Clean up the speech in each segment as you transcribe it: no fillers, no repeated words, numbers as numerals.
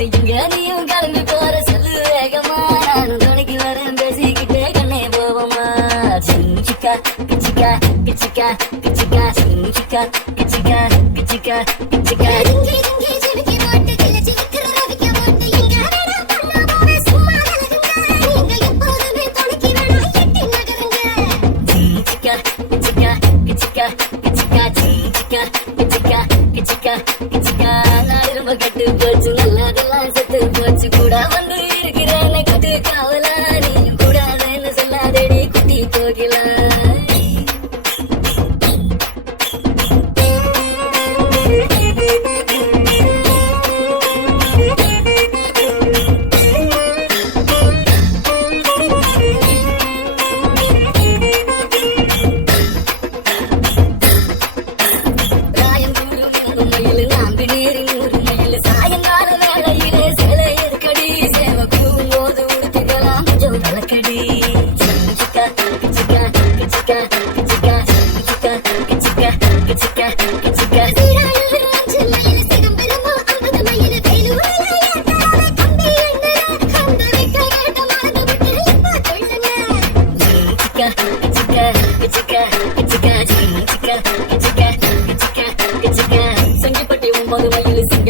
விட்டு இங்க நீயும் கிளம்பி போற சொல்லு வேகமா நானும் துணைக்கு வரேன் பேசிக்கிட்டே கண்ணே போவோமா சிக்கா கிச்சிக்கா கிச்சிக்கா கிச்சிக்கா சிக்கா கிச்சிக்கா கிச்சிக்கா கிச்சிக்கா கட்டு போச்சு நல்லதெல்லாம் செத்து போச்சு கூட வந்து இருக்கிறேன் கட்டு காவலா நீ கூடாதுன்னு சொல்லாதடி குட்டி போகலாம்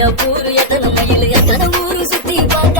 சிங்கப்பூர் எத்தனை மயில் எத்தனை ஊரு சுத்தி பார்த்தா